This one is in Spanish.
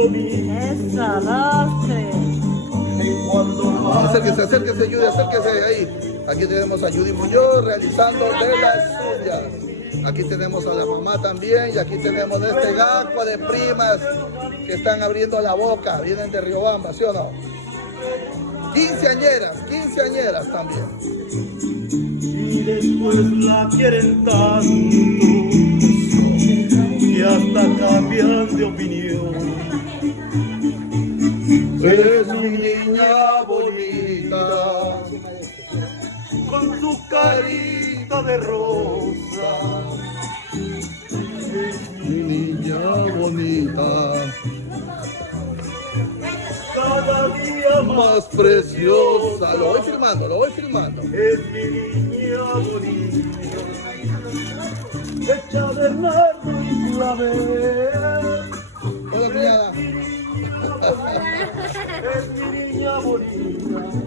Eso, dos, tres. Acérquese, acérquese, Judy, acérquese ahí. Aquí tenemos a Judy Muñoz realizando de las suyas. Aquí tenemos a la mamá también y aquí tenemos de este gaco de primas que están abriendo la boca. Vienen de Riobamba, ¿sí o no? Quinceañeras también. Y después la quieren tanto que hasta cambian de opinión. Es mi niña bonita, Con su carita de rosa, mi niña bonita, cada día más preciosa. Lo voy filmando. es mi niña bonita, hecha de nardo y clavel. Hola, cuñada. Es mi niña bonita.